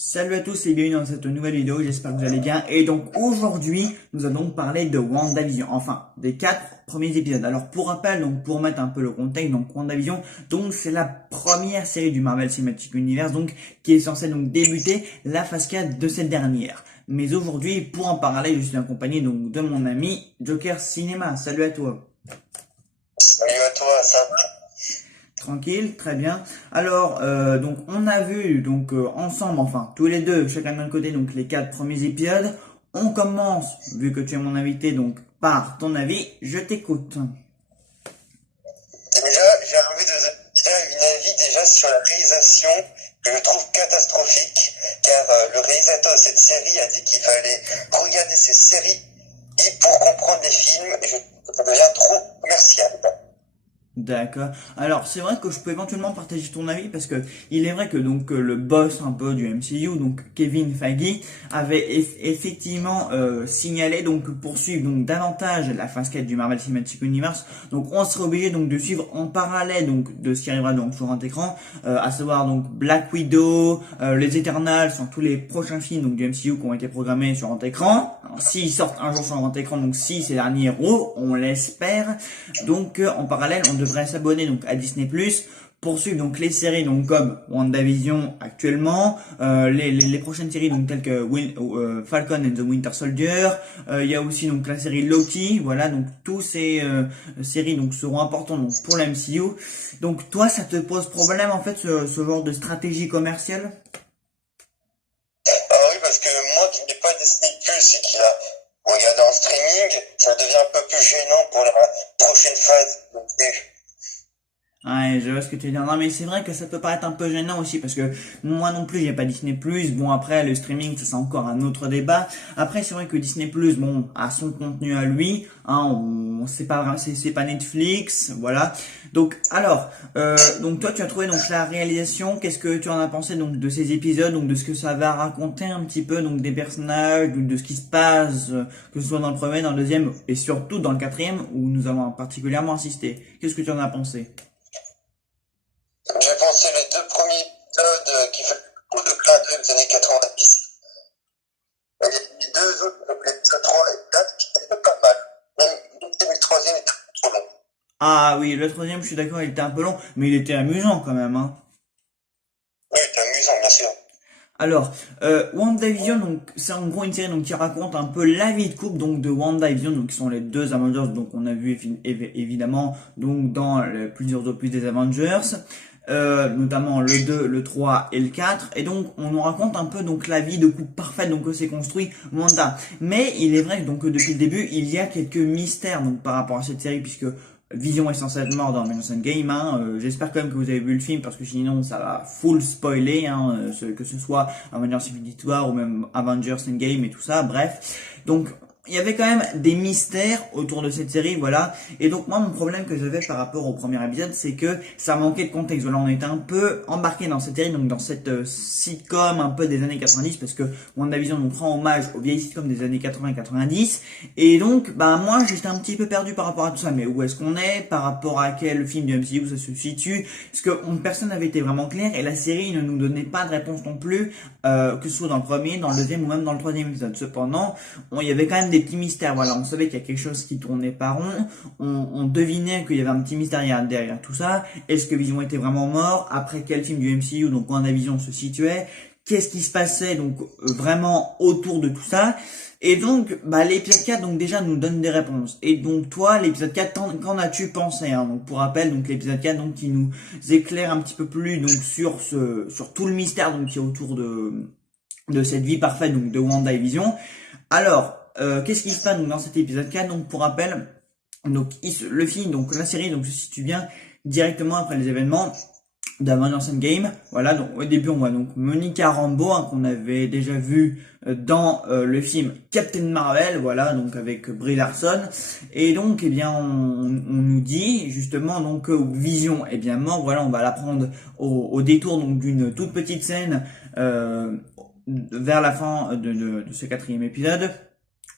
Salut à tous et bienvenue dans cette nouvelle vidéo, j'espère que vous allez bien. Et donc aujourd'hui, nous allons parler de WandaVision, enfin des 4 premiers épisodes. Alors pour rappel, donc pour mettre un peu le contexte, donc WandaVision, donc c'est la première série du Marvel Cinematic Universe, donc qui est censée donc débuter la phase 4 de cette dernière. Mais aujourd'hui, pour en parler, je suis accompagné donc de mon ami Joker Cinéma. Salut à toi. Salut à toi, ça va? Tranquille, très bien. Alors, donc on a vu donc ensemble, enfin tous les deux, chacun de notre côté, donc les 4 premiers épisodes. On commence, vu que tu es mon invité, donc par ton avis, je t'écoute. Déjà, j'ai envie de dire une avis déjà sur la réalisation que je trouve catastrophique, car le réalisateur de cette série a dit qu'il fallait regarder ces séries et pour comprendre les films, et je trouve que ça devient trop commercial. D'accord. Alors c'est vrai que je peux éventuellement partager ton avis parce que il est vrai que donc le boss un peu du MCU, donc Kevin Feige, avait effectivement signalé donc poursuivre donc davantage la phase 4 du Marvel Cinematic Universe. Donc on serait obligé donc de suivre en parallèle donc de ce qui arrivera donc sur grand écran, à savoir donc Black Widow, les Eternals, sur tous les prochains films donc du MCU qui ont été programmés sur grand écran. Alors, s'ils sortent un jour sur grand écran, donc si c'est dernier héros, on l'espère. Donc en parallèle, on devrait s'abonner donc à Disney+, poursuivre donc les séries donc comme WandaVision actuellement, les prochaines séries donc telles que Falcon and the Winter Soldier, il y a aussi donc la série Loki, voilà, donc tous ces séries donc seront importantes donc pour la MCU. Donc toi, ça te pose problème en fait ce genre de stratégie commerciale? Ah oui, parce que moi qui n'ai pas Disney+, et qui l'a regardé en streaming, ça devient un peu plus gênant pour la prochaine phase. Ouais, je vois ce que tu veux dire. Non, mais c'est vrai que ça peut paraître un peu gênant aussi parce que moi non plus, j'ai pas Disney+. Bon, après, le streaming, ça c'est encore un autre débat. Après, c'est vrai que Disney+, bon, a son contenu à lui. Hein, c'est pas vraiment, c'est pas Netflix, voilà. Donc, alors, donc toi, tu as trouvé donc la réalisation. Qu'est-ce que tu en as pensé donc de ces épisodes, donc de ce que ça va raconter un petit peu, donc des personnages, de ce qui se passe, que ce soit dans le premier, dans le deuxième et surtout dans le quatrième où nous avons particulièrement insisté. Qu'est-ce que tu en as pensé? J'ai pensé les deux premiers épisodes qui font beaucoup de clin d'œil des années 90. Et les deux autres, donc l'épisode 3 et 4, qui étaient pas mal. Même le troisième était trop long. Ah oui, le troisième, je suis d'accord, il était un peu long, mais il était amusant quand même, hein. Oui, c'est amusant, bien sûr. Alors, WandaVision, donc c'est en gros une série donc qui raconte un peu la vie de couple donc de Wanda et Vision, donc qui sont les deux Avengers, donc on a vu évidemment donc dans plusieurs opus des Avengers, notamment le 2, le 3 et le 4, et donc on nous raconte un peu donc la vie de couple parfaite donc que s'est construit Wanda. Mais il est vrai que donc depuis le début il y a quelques mystères donc par rapport à cette série puisque Vision est censé être mort dans Avengers Endgame, hein. J'espère quand même que vous avez vu le film parce que sinon ça va full spoiler, hein, que ce soit Avengers Infinity War ou même Avengers Endgame et tout ça, bref. Donc il y avait quand même des mystères autour de cette série, voilà. Et donc moi mon problème que j'avais par rapport au premier épisode, c'est que ça manquait de contexte. Voilà, on était un peu embarqué dans cette série, donc dans cette sitcom un peu des années 90, parce que WandaVision nous rend hommage aux vieilles sitcoms des années 80 et 90. Et donc, bah moi j'étais un petit peu perdu par rapport à tout ça. Mais où est-ce qu'on est? Par rapport à quel film du MCU ça se situe? Parce que personne n'avait été vraiment clair et la série ne nous donnait pas de réponse non plus, que ce soit dans le premier, dans le deuxième ou même dans le troisième épisode. Cependant, il y avait quand même des petits mystères. Voilà, on savait qu'il y a quelque chose qui tournait pas rond. On devinait qu'il y avait un petit mystère derrière tout ça. Est-ce que Vision était vraiment mort? Après quel film du MCU donc WandaVision se situait? Qu'est-ce qui se passait donc vraiment autour de tout ça? Et donc, bah, l'épisode 4, donc, déjà, nous donne des réponses. Et donc, toi, l'épisode 4, qu'en as-tu pensé, hein? Donc, pour rappel, donc, l'épisode 4, donc, qui nous éclaire un petit peu plus, donc, sur tout le mystère, donc, qui est autour de cette vie parfaite, donc, de Wanda et Vision. Alors, qu'est-ce qui se passe, donc, dans cet épisode 4? Donc, pour rappel, donc, le film, donc, la série, donc, se situe bien directement après les événements d'Avengers Endgame. Voilà, donc au début on voit donc Monica Rambeau, hein, qu'on avait déjà vu dans le film Captain Marvel, voilà, donc avec Brie Larson. Et donc eh bien on nous dit justement donc que Vision est bien mort. Voilà, on va l'apprendre au détour donc d'une toute petite scène vers la fin de ce quatrième épisode.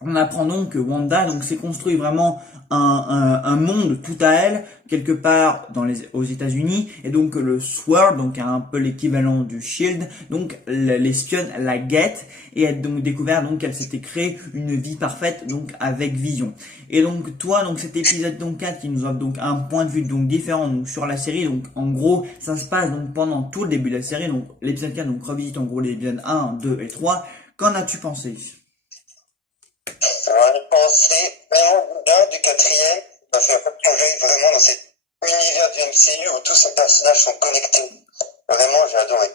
On apprend donc que Wanda donc s'est construit vraiment un monde tout à elle quelque part aux États-Unis, et donc le Sword donc un peu l'équivalent du Shield donc l'espionne, la guette, et a donc découvert donc qu'elle s'était créée une vie parfaite donc avec Vision. Et donc toi donc cet épisode donc 4 qui nous offre donc un point de vue donc différent donc sur la série, donc en gros ça se passe donc pendant tout le début de la série, donc l'épisode 4 donc revisite en gros les épisodes 1, 2 et 3. Qu'en as-tu pensé? J'en ai pensé vraiment bien du quatrième, m'a fait replonger vraiment dans cet univers du MCU où tous ces personnages sont connectés. Vraiment, j'ai adoré.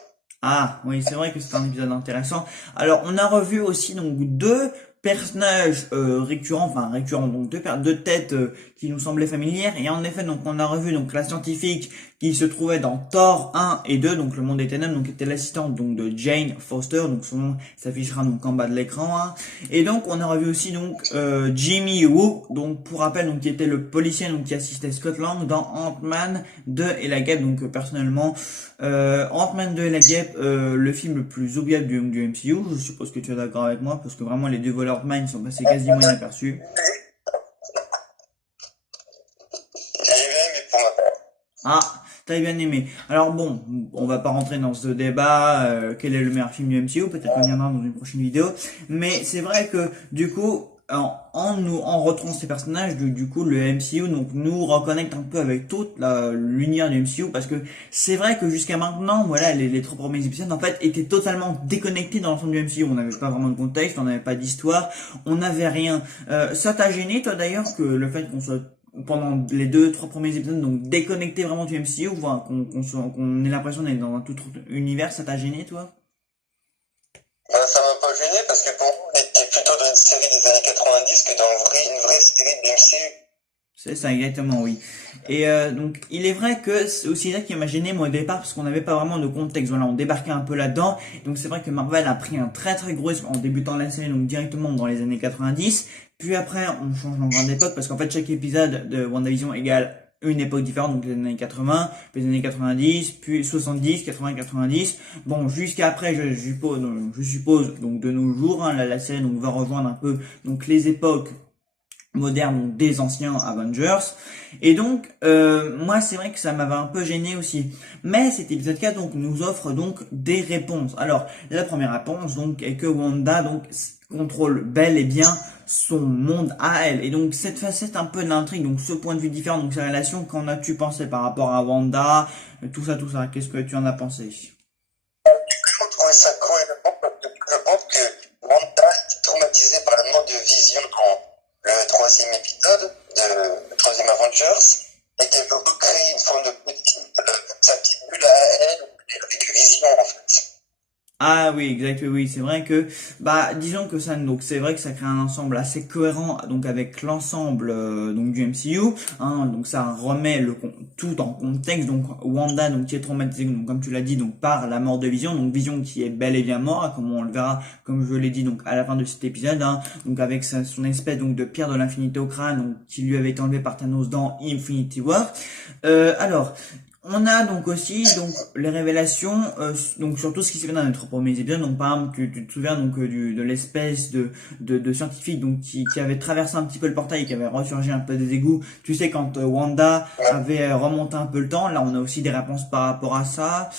Ah, oui, c'est vrai que c'est un épisode intéressant. Alors, on a revu aussi donc deux personnages récurrents, enfin récurrents, donc deux têtes qui nous semblaient familières. Et en effet, donc on a revu donc la scientifique qui se trouvait dans Thor 1 et 2, donc le monde des ténèbres, donc qui était l'assistante donc de Jane Foster, donc son nom s'affichera donc en bas de l'écran. Hein. Et donc on a revu aussi donc Jimmy Woo, donc pour rappel donc qui était le policier donc qui assistait Scott Lang dans Ant-Man 2 et la Guêpe. Donc personnellement Ant-Man 2 et la Guêpe, le film le plus oubliable du MCU, je suppose que tu es d'accord avec moi, parce que vraiment les deux voleurs de mine sont passés quasiment inaperçus. J'ai bien aimé pour ma part. Ah, t'as bien aimé. Alors bon, on va pas rentrer dans ce débat, quel est le meilleur film du MCU, peut-être qu'on viendra dans une prochaine vidéo, mais c'est vrai que du coup, en retrouvant ces personnages, du coup, le MCU donc nous reconnecte un peu avec toute l'univers du MCU, parce que c'est vrai que jusqu'à maintenant, voilà, les trois premiers épisodes en fait étaient totalement déconnectés dans l'ensemble du MCU. On n'avait pas vraiment de contexte, on n'avait pas d'histoire, on n'avait rien. Ça t'a gêné toi d'ailleurs que le fait qu'on soit pendant les deux, trois premiers épisodes donc déconnecté vraiment du MCU, voire qu'on ait l'impression d'être dans un tout autre univers, ça t'a gêné toi? Ben, ça m'a pas gêné parce que pour moi, on était plutôt dans une série des années 90 que dans une vraie série de MCU. C'est ça, exactement, oui. Et donc, il est vrai que c'est aussi ça qui m'a gêné moi au départ, parce qu'on n'avait pas vraiment de contexte. Voilà, on débarquait un peu là-dedans. Donc c'est vrai que Marvel a pris un très très gros risque en débutant la série donc directement dans les années 90. Puis après, on change en grande époque, parce qu'en fait chaque épisode de WandaVision égale une époque différente, donc les années 80, puis les années 90, puis 70, 80, 90. Bon, jusqu'à après, je suppose, donc de nos jours, hein, la série donc va rejoindre un peu donc les époques moderne donc des anciens Avengers, et donc moi c'est vrai que ça m'avait un peu gêné aussi, mais cet épisode 4 donc nous offre donc des réponses. Alors la première réponse donc est que Wanda donc contrôle bel et bien son monde à elle, et donc cette facette un peu de l'intrigue, donc ce point de vue différent, donc ces relations, qu'en as-tu pensé par rapport à Wanda, tout ça, qu'est-ce que tu en as pensé? Je trouvais ça cohérent parce que je pense que Wanda est traumatisée par la mort de Vision dans le troisième épisode de le troisième Avengers et qu'elle veut recréer une forme de sa petite bulle à elle avec Vision en fait. Ah oui, exact, oui, oui, c'est vrai que, bah, disons que ça, donc c'est vrai que ça crée un ensemble assez cohérent, donc avec l'ensemble donc du MCU, hein, donc ça remet tout en contexte, donc Wanda donc qui est traumatisée, donc comme tu l'as dit, donc par la mort de Vision, donc Vision qui est bel et bien mort, comme on le verra, comme je l'ai dit donc à la fin de cet épisode, hein, donc avec son espèce donc de pierre de l'infinité au crâne, donc qui lui avait été enlevée par Thanos dans Infinity War. Alors. On a donc aussi donc les révélations donc sur tout ce qui s'est fait dans notre premier épisode. Donc par exemple tu te souviens donc de l'espèce de scientifique donc qui avait traversé un petit peu le portail et qui avait ressurgi un peu des égouts. Tu sais quand Wanda avait remonté un peu le temps, là on a aussi des réponses par rapport à ça.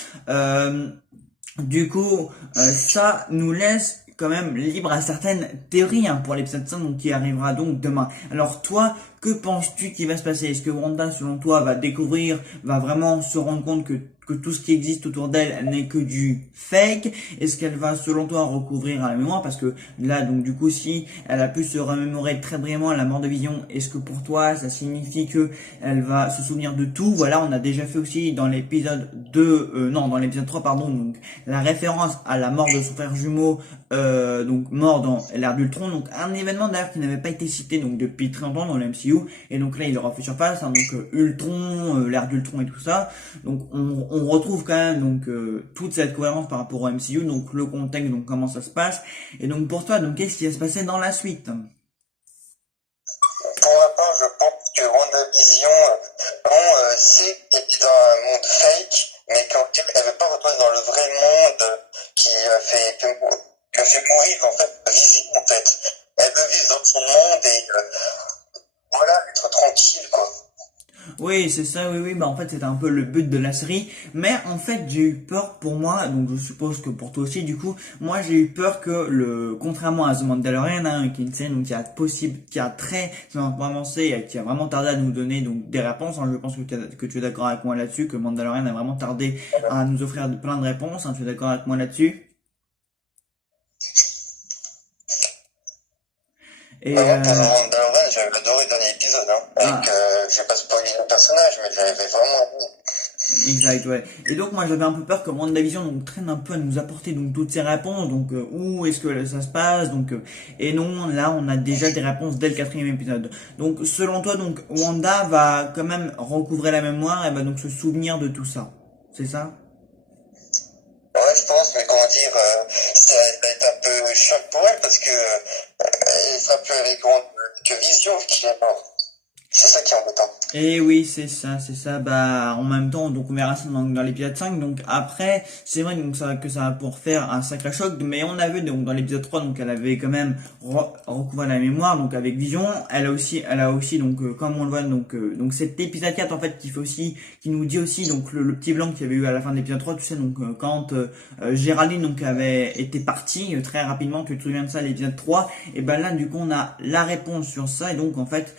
Du coup ça nous laisse quand même libre à certaines théories hein, pour l'épisode 5 donc qui arrivera donc demain. Alors toi, que penses-tu qui va se passer? Est-ce que Wanda, selon toi, va vraiment se rendre compte que tout ce qui existe autour d'elle n'est que du fake? Est-ce qu'elle va, selon toi, recouvrir à la mémoire? Parce que là, donc du coup, si elle a pu se remémorer très brièvement la mort de Vision, est-ce que pour toi, ça signifie que elle va se souvenir de tout? Voilà, on a déjà fait aussi dans l'épisode 2, non, dans l'épisode 3, pardon, donc la référence à la mort de son frère jumeau, donc mort dans l'ère d'Ultron, donc un événement d'ailleurs qui n'avait pas été cité donc depuis très longtemps dans le MCU, et donc là il aura fait surface, hein, donc Ultron, l'ère d'Ultron et tout ça, donc on retrouve quand même donc toute cette cohérence par rapport au MCU, donc le contexte, donc comment ça se passe, et donc pour toi, donc qu'est-ce qui va se passer dans la suite? Pour ma part, je pense que WandaVision, sait qu'elle est dans un monde fake, mais qu'elle ne veut pas retourner dans le vrai monde qui a fait mourir en fait Vision en fait. Elle veut vivre son monde et voilà, être tranquille, quoi. Oui, c'est ça, oui, oui, bah en fait c'était un peu le but de la série, mais en fait j'ai eu peur pour moi, donc je suppose que pour toi aussi du coup, moi j'ai eu peur que contrairement à The Mandalorian, hein, qui est une série donc, qui a très avancé et qui a vraiment tardé à nous donner donc des réponses, hein, je pense que tu es d'accord avec moi là-dessus, que Mandalorian a vraiment tardé à nous offrir plein de réponses, hein, tu es d'accord avec moi là-dessus? Et Moi, pour The Mandalorian, j'avais adoré le dernier épisode, hein, avec, ah, je vais pas spoiler le personnage, mais j'avais vraiment aimé. exact, ouais. Et donc moi j'avais un peu peur que WandaVision donc traîne un peu à nous apporter donc toutes ces réponses, donc où est-ce que ça se passe, donc et non, là on a déjà des réponses dès le quatrième épisode. Donc selon toi donc Wanda va quand même recouvrer la mémoire et va donc se souvenir de tout ça, c'est ça? Ouais, je pense, mais comment dire, ça va être un peu chiant pour elle parce que elle sera plus avec que Vision qui est mort. C'est ça qui est embêtant. Et oui, c'est ça. Bah, en même temps, donc on verra ça dans l'épisode 5. Donc après, c'est vrai donc que ça va pour faire un sacré choc. Mais on a vu donc dans l'épisode 3, donc elle avait quand même recouvert la mémoire, donc avec Vision. Elle a aussi donc comme on le voit donc cet épisode 4 en fait qui nous dit aussi donc le petit blanc qu'il y avait eu à la fin de l'épisode 3, tu sais donc quand Géraldine donc avait été partie très rapidement, tu te souviens de ça l'épisode 3. Et ben là du coup on a la réponse sur ça et donc en fait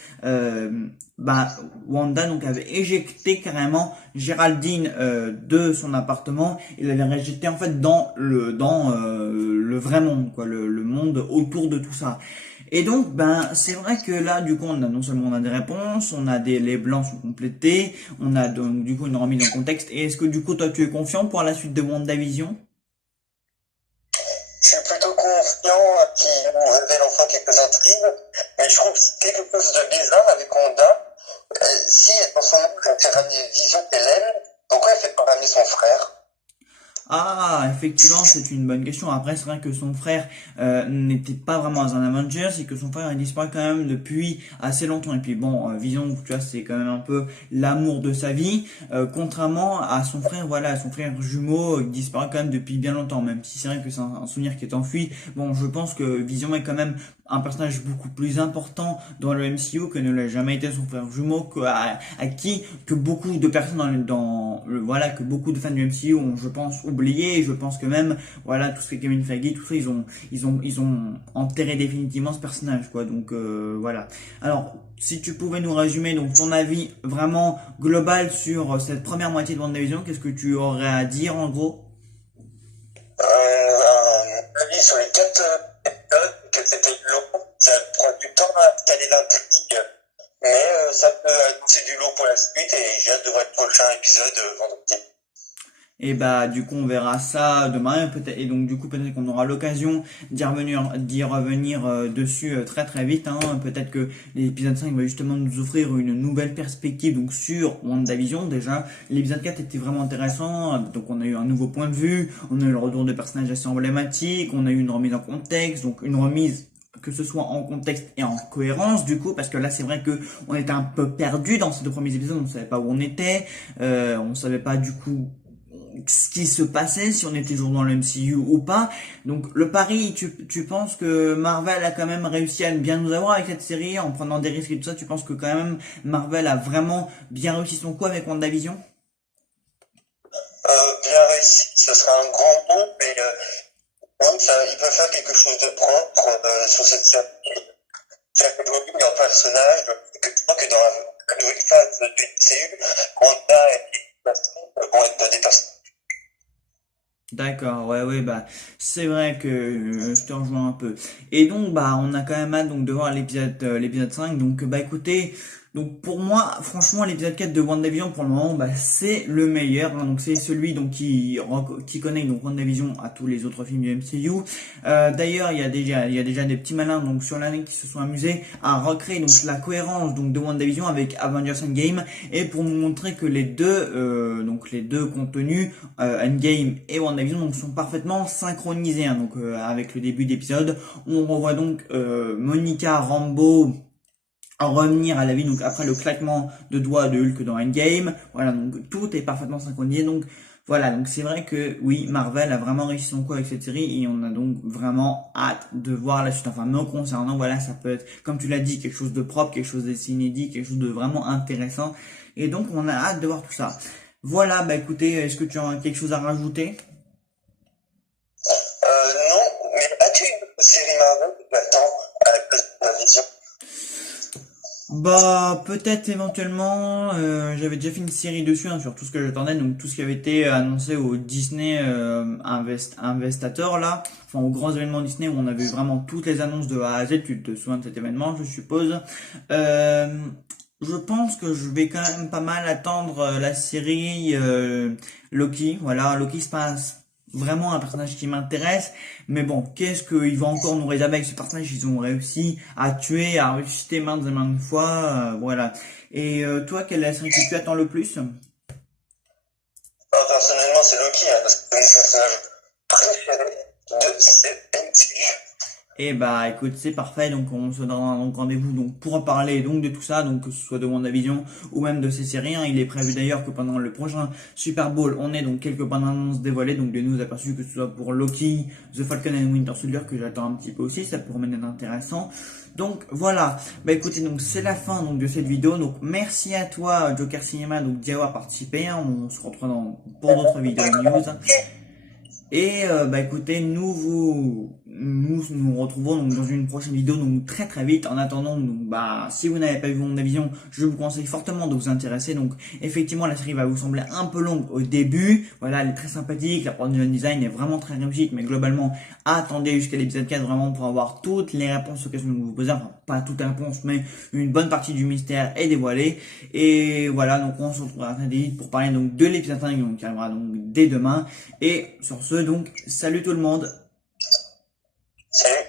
bah Wanda donc avait éjecté carrément Géraldine de son appartement et l'avait rejeté en fait le vrai monde quoi, le monde autour de tout ça. Et donc ben c'est vrai que là du coup on a non seulement on a des réponses, on a les blancs sont complétés, on a donc du coup une remise en contexte. Et est-ce que du coup toi tu es confiant pour la suite de WandaVision? Je suis plutôt confiant qui nous révèle enfin quelques intrigues, mais je trouve quelque chose de bizarre avec Wanda. Si dans son monde, elle fait ramener Vision qu'elle aime, pourquoi elle fait pas ramener son frère? Ah, effectivement, c'est une bonne question. Après, c'est vrai que son frère n'était pas vraiment un Avengers et que son frère a disparu quand même depuis assez longtemps. Et puis bon, Vision, tu vois, c'est quand même un peu l'amour de sa vie, contrairement à son frère, voilà, à son frère jumeau qui disparaît quand même depuis bien longtemps. Même si c'est vrai que c'est un souvenir qui est enfui. Bon, je pense que Vision est quand même un personnage beaucoup plus important dans le MCU que ne l'a jamais été son frère jumeau, que beaucoup de personnes voilà, que beaucoup de fans du MCU ont, je pense, oublié. Et je pense que même, voilà, tout ce qui est Kevin Feige, tout ça, ils ont enterré définitivement ce personnage, quoi. Donc, voilà. Alors, si tu pouvais nous résumer, donc, ton avis vraiment global sur cette première moitié de WandaVision, qu'est-ce que tu aurais à dire, en gros? Un avis sur les 4 épisodes, que c'était long, ça prend du temps à installer l'intrigue, mais ça peut annoncer du lot pour la suite et j'ai hâte de voir le prochain épisode vendredi. Et bah du coup on verra ça demain peut-être et donc du coup peut-être qu'on aura l'occasion d'y revenir dessus très très vite hein. Peut-être que l'épisode 5 va justement nous offrir une nouvelle perspective donc sur WandaVision. Déjà l'épisode 4 était vraiment intéressant, donc on a eu un nouveau point de vue, on a eu le retour de personnages assez emblématiques, on a eu une remise en contexte, donc une remise que ce soit en contexte et en cohérence du coup parce que là c'est vrai que on était un peu perdu dans ces deux premiers épisodes, on savait pas où on était, on savait pas du coup ce qui se passait, si on était toujours dans le MCU ou pas. Donc le pari, tu penses que Marvel a quand même réussi à bien nous avoir avec cette série en prenant des risques et tout ça, tu penses que quand même Marvel a vraiment bien réussi son coup avec WandaVision? Bien réussi, ce sera un grand mot, mais oui, il peut faire quelque chose de propre sur cette série. Ça évolue leur personnage, que je crois que dans la nouvelle phase du MCU, Wanda et vont être des personnages. D'accord, ouais, ouais, bah, c'est vrai que je te rejoins un peu. Et donc, bah, on a quand même hâte donc de voir l'épisode 5. Donc, bah, écoutez, donc pour moi, franchement, l'épisode 4 de WandaVision pour le moment, bah, c'est le meilleur. Hein. Donc, c'est celui donc qui connaît donc WandaVision à tous les autres films du MCU. D'ailleurs, il y a déjà des petits malins donc sur l'année qui se sont amusés à recréer donc la cohérence donc de WandaVision avec Avengers Endgame et pour nous montrer que les deux contenus Endgame et WandaVision donc sont parfaitement synchronisés hein, donc avec le début d'épisode on revoit donc Monica Rambeau revenir à la vie donc après le claquement de doigts de Hulk dans Endgame, voilà donc tout est parfaitement synchronisé donc Voilà, donc c'est vrai que oui, Marvel a vraiment réussi son coup avec cette série et on a donc vraiment hâte de voir la suite. Enfin, me concernant, voilà, ça peut être, comme tu l'as dit, quelque chose de propre, quelque chose d'inédit, quelque chose de vraiment intéressant. Et donc on a hâte de voir tout ça. Voilà, bah écoutez, est-ce que tu as quelque chose à rajouter? Non, mais as-tu une autre série Marvel que tu attends à la place de la vision? Bah peut-être éventuellement, j'avais déjà fait une série dessus hein, sur tout ce que j'attendais, donc tout ce qui avait été annoncé au Disney Investator là, enfin au grand événement Disney où on avait eu vraiment toutes les annonces de A à Z, tu te souviens de cet événement je suppose. Euh, je pense que je vais quand même pas mal attendre la série Loki, voilà, Loki se passe vraiment un personnage qui m'intéresse. Mais bon, qu'est-ce qu'ils vont encore nous réserver avec ce personnage? Ils ont réussi à tuer, à ressusciter maintes et maintes fois, voilà. Et toi, quelle est la série que tu attends le plus? Enfin, personnellement, c'est Loki, hein, parce que c'est mon personnage préféré de cette MCU. Eh bah écoute, c'est parfait, donc on se donnera donc rendez-vous donc pour en parler donc de tout ça, donc que ce soit de WandaVision ou même de ces séries, hein. Il est prévu d'ailleurs que pendant le prochain Super Bowl, on ait donc quelques bandes annonces dévoilées, donc des news aperçues que ce soit pour Loki, The Falcon and Winter Soldier que j'attends un petit peu aussi, ça pourrait m'être intéressant. Donc voilà, bah écoutez, donc c'est la fin donc de cette vidéo, donc merci à toi Joker Cinéma donc d'y avoir participé, hein. On se retrouve pour d'autres vidéos news. Et bah écoutez, nous retrouvons donc dans une prochaine vidéo donc très très vite. En attendant, donc bah si vous n'avez pas vu mon avion, je vous conseille fortement de vous intéresser. Donc effectivement, la série va vous sembler un peu longue au début. Voilà, elle est très sympathique, la production design est vraiment très réussie, mais globalement, attendez jusqu'à l'épisode 4 vraiment pour avoir toutes les réponses aux questions que vous vous posez. Enfin, pas toutes les réponses, mais une bonne partie du mystère est dévoilée. Et voilà, donc on se retrouvera très vite pour parler donc de l'épisode 5 donc, qui arrivera donc dès demain. Et sur ce, donc, salut tout le monde. Salut.